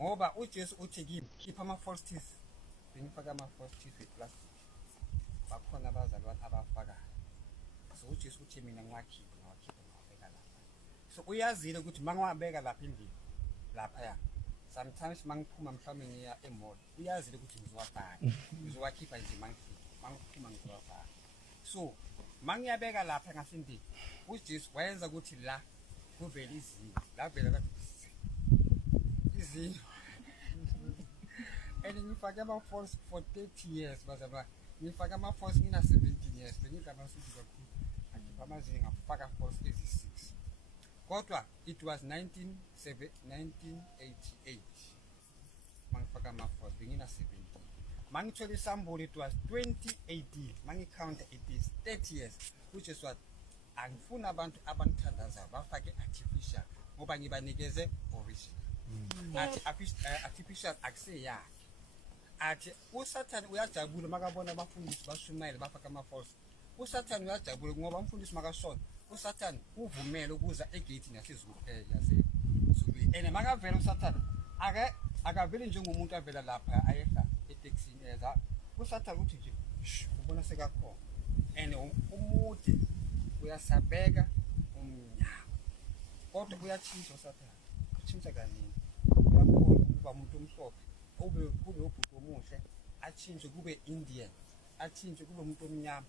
ngoba ujesu uthi kimi khipha ama-false teeth bengifaka ama-false teeth with plastic bakhona abazalwane abafakayo so ujesu uthi mina ngiwakhiphe ngawabeka lapha so uyazile ukuthi uma ngiwabeka lapha endlini laphaya sometimes uma ngiphuma mhlawumbe ngiya emall uyazile ukuthi ngizowafaka ngizowakhipha nje uma ngiphuma ngizowafaka so uma ngiyabeka lapha ngasendlini ujesu wayenza ukuthi la kuvele izinyo la vele kade izinyo and ngifake ama-false for 30 years bazalwane ngifake ama-false ngina 17 years bengidla amasudu kakhulu akhipha amazinyo ngafaka false ezi-6 kodwa it was 1988 mangifaka ama-false bengina 17 mangithola isambulu it was 2018 mangicounta it is 30 years which is what angifuna abantu abangithandazayo bafake artificial ngoba ngibanikeze original athi artificial akuseyakhe athi uSathane uyajabula makabona abafundisi bashumayela bafaka ama-false uSathane uyajabula ngoba umfundisi makashona uSathane uvumele ukuza egate nasezulu yasezulu and makavela uSathane akaveli njengomuntu avela lapha ayehla eTexini eza uSathane uthi nje ubona sekakhona and umude uyasabeka umnyama kodwa uyatshintsha uSathane utshintsha kaningi uyakhona ukuba umuntu omhlophe kube ubhuti omuhle atshintshe kube Indian atshintshe kube umuntu omnyama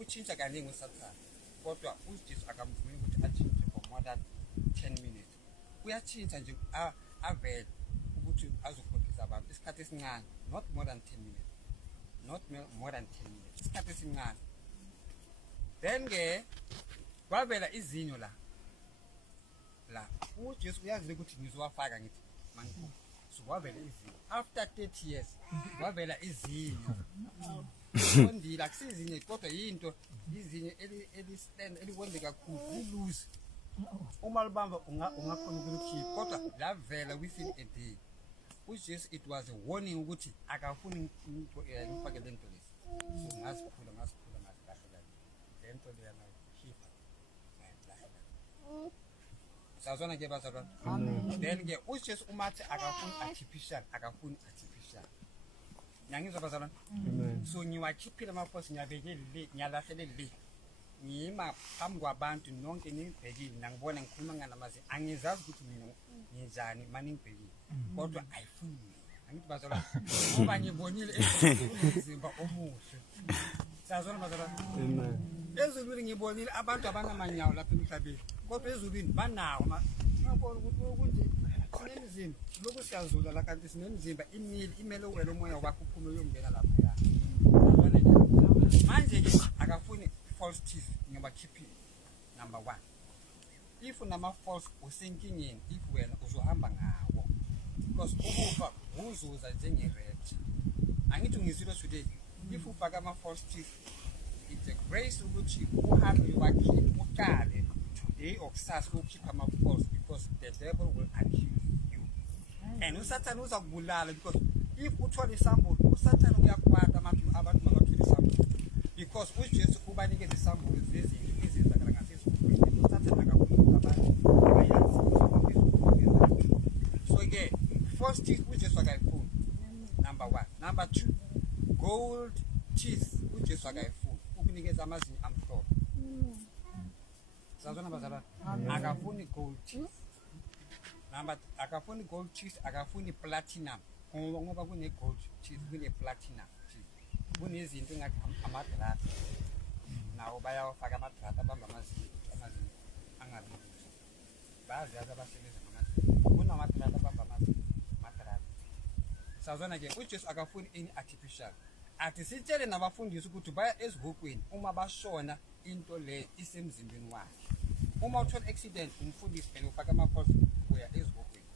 utshintsha kaningi uSathane kodwa uJesu akamvumeli ukuthi atshintshe for more than 10 minutes uyatshintsha nje avele ukuthi azokhokhisa abantu isikhathi esincane not more than 10 minutes isikhathi esincane then ke kwavela izinyo la uJesu uyazile ukuthi ngizowafaka ngithi mangikho so kwavela izinyo after 30 years kwavela izinyo ondile akusizinyo kodwa yinto izinyo elistand elikwende kakhulu ilose uma libamba ungakhona ukulikhipha kodwa lavela within a day uJesu it was a warning ukuthi akafuni ngifake lento lesi so ngasiphula ngazilahlela lento leyana khipha ngayilahlela sazwana ke bazalwane then ke uJesu umathi akafuni artificial nyangizwa bazalwane so ngiwakhiphile ama-false ngiyabekele ngiyalahlele le ngiyima phambi kwabantu nonke ningibhekile nangibona ngikhuluma nganamazi angizazi ukuthi mina njani manje ngibhekile kodwa ayifuni angithi bazalwane ngoba ngibonile umzimba omuhle sazwana bazalwane amen ezulwini ngibonile abantu abanamanyawo lapha emhlabeni kodwa ezulwini banawo ngabona ukuthi okunje sinemizimba lokhu siyazula la kanti sinemizimba imele uwela umoya wakho uphume uyongena lapha manje ke akafuni false teeth ngiyabakhiphi number 1 if nama-false usenkingeni if wena uzohamba ngawo because ukufa uzuza njenge-rapture angithi ngizilo today if ufaka ama-false teeth it's a grace ukuthi uhambe uwakhiphe uqale today or kusasa ukukhipha ama-false because the devil will accuse you and uSathane uzakubulala because if uthola isambulu uSathane uyakwata abantu makathola isambulu because uJesu ubanikeza isambulu zezinto ezenzakala ngasezulwini uSathane akafuni abantu bayazi so ke first teeth uJesu akayifuni number 1 number 2 gold teeth uJesu akayifuni ukunikeza amazinyo amhlophe sazona bazalwane akafuni gold teeth akafuni gold teeth akafuni platinum ngoba kune gold teeth kune platinum teeth kunezinto engathi amadrata nawo bayawafaka amadrata abamba amazinyo angabi bayazi abasebenza ngamazinyo kunamadrata abamba amazinyo madrata sazona ke uJesu akafuni any artificial athi sitshele nabafundisi ukuthi baya ezihokweni uma bashona into le isemzimbeni wakhe uma uthola accident umfundisi and ufaka ama-false uya ezihokweni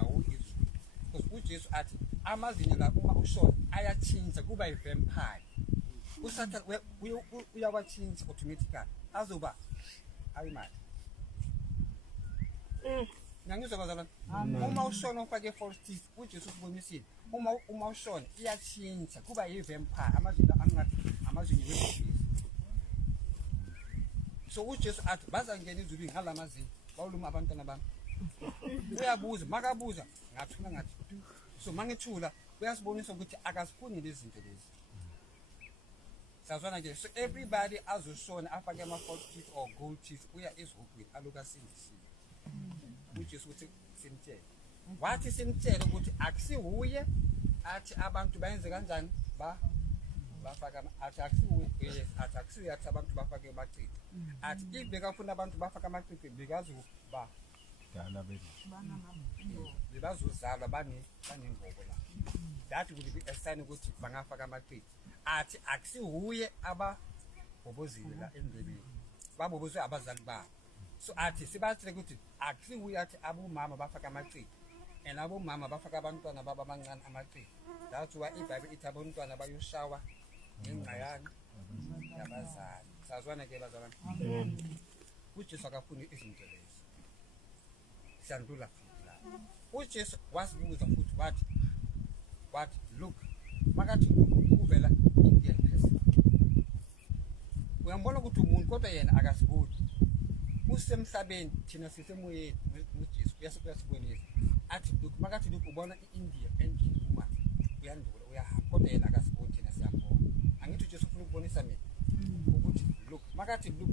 awuyizwi because uJesu athi amazinyo la uma ushona ayatshintsha kuba i-vampire uSathane uyawatshintsha automatically azoba ayimali ngangizwa bazalwane uma ushona ufake false teeth uJesu ubonisile uma ushona iyatshintsha kuba i-vampire amazinyo angathi amazinyo wezulu so uJesu athi bazangena ezulwini ngalamazinyo bawuluma abantwana bami uyabuza makabuza ngathula ngathi so mangithula uyasibonisa ukuthi akasifuni lezi zinto lezi sazwana nje so everybody azoshona afake ama-false teeth or gold teeth uya ezihogweni aloku asindisile ujesu uthi simtshele wathi simtshele ukuthi akusiwuye athi abantu bayenze kanjani bafaka athi akusiwuye yes athi akusiwuye athi abantu bafake amacici athi if bekafuna abantu bafake amacici bekazoba dala bezozalwa banengobo la that would be a sign ukuthi bangafaka amacici athi akusiwuye ababhobozile la endlebeni babobozwe abazali babo so athi sibathile ukuthi akusiwuye athi abomama bafaka amacici and abomama bafaka abantwana baba abancane amacici that's why iBhayibheli ithi abantwana bayoshawa ngenxa yabazali sazwana ke bazalwane uJesu akafuni izinto lezi siyandlula futhi la uJesu wasibuza futhi wathi look makathi uvela Indian person uyambona ukuthi umuntu kodwa yena akasiboni usemhlabeni thina sisemoyeni uJesu uyasibonisa athi look makathi look ubona iIndia woman uyandula uyahamba kodwa yena akasiboni thina siyambona angithi uJesu ufuna ukubonisa mina ukuthi look makathi look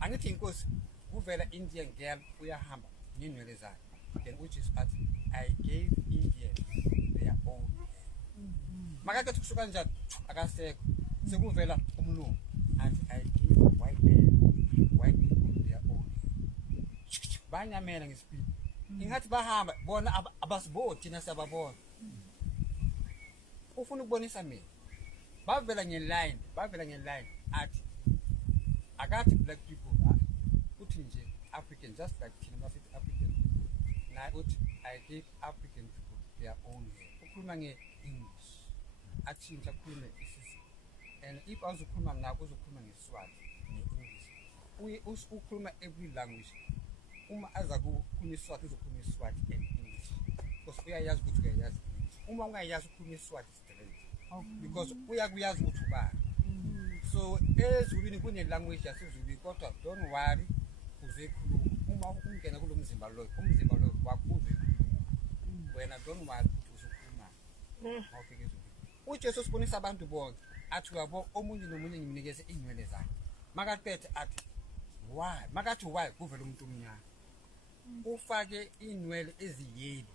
angithi inkosi kuvela Indian girl uyahamba ngenwele zakhe then uJesu athi I gave Indians their own makathi kusuka njani akasekho sekuvela umlungu athi I gave white people their own banyamela ngesipili ingathi bahamba bona abasiboni thina siyababona ufuna ukubonisa mina bavela ngeline athi akathi black people uthi nje African just like thina masithi African na uthi I gave African people their own hair ukhuluma nge-English athinta khulume isizulu and if awuzokhuluma nako uzokhuluma ngeSwati ne-English ukhuluma every language uma aza kukhuluma iSwati uzokhuluma iSwati and English because uyayazi ukuthi uyayazi uma ungayazi ukhuluma iSwati straight because uyakuyazi ukuthi ubani so ezulwini kune-language yasezulwini kodwa don't worry uzekhuluma uma ungena kulo mzimba loyo wakho uzekhuluma wena don't worry ukuthi uzokhuluma mawufika ezulwini uJesu usibonisa abantu bonke athi uyabo omunye nomunye ngimnikeze inwele zakhe makaphethe athi why makathi why kuvela umuntu omnyama ufake inwele eziyeli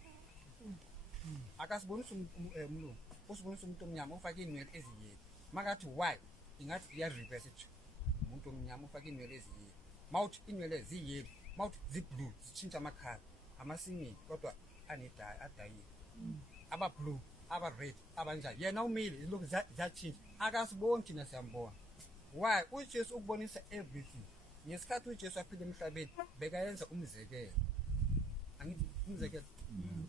akasibonisa umlungu usibonisa umuntu omnyama ufake inwele eziyeli makathi why ingathi iya reverse it umuntu omnyama ufake inwele eziyeli mawuthi inwele eziyeli mawuthi ziblue zitshintsha amakhala amasingini kodwa adayile aba blue aba red abanjani yena umile look zachinja akasiboni thina siyambona why uJesu ukubonisa everything ngesikhathi uJesu aphila emhlabeni bekayenza umzekelo angithi umzekelo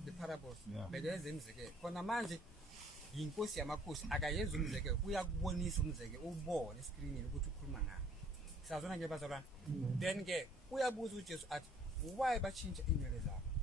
the parables bekayenza umzekelo khona manje inkosi yamakhosi akayenza umzekelo uyakubonisa umzekelo ubone escreenini ukuthi ukhuluma ngani sazona nje bazalwana then ke uyabuza uJesu athi why bachinja inwele zakho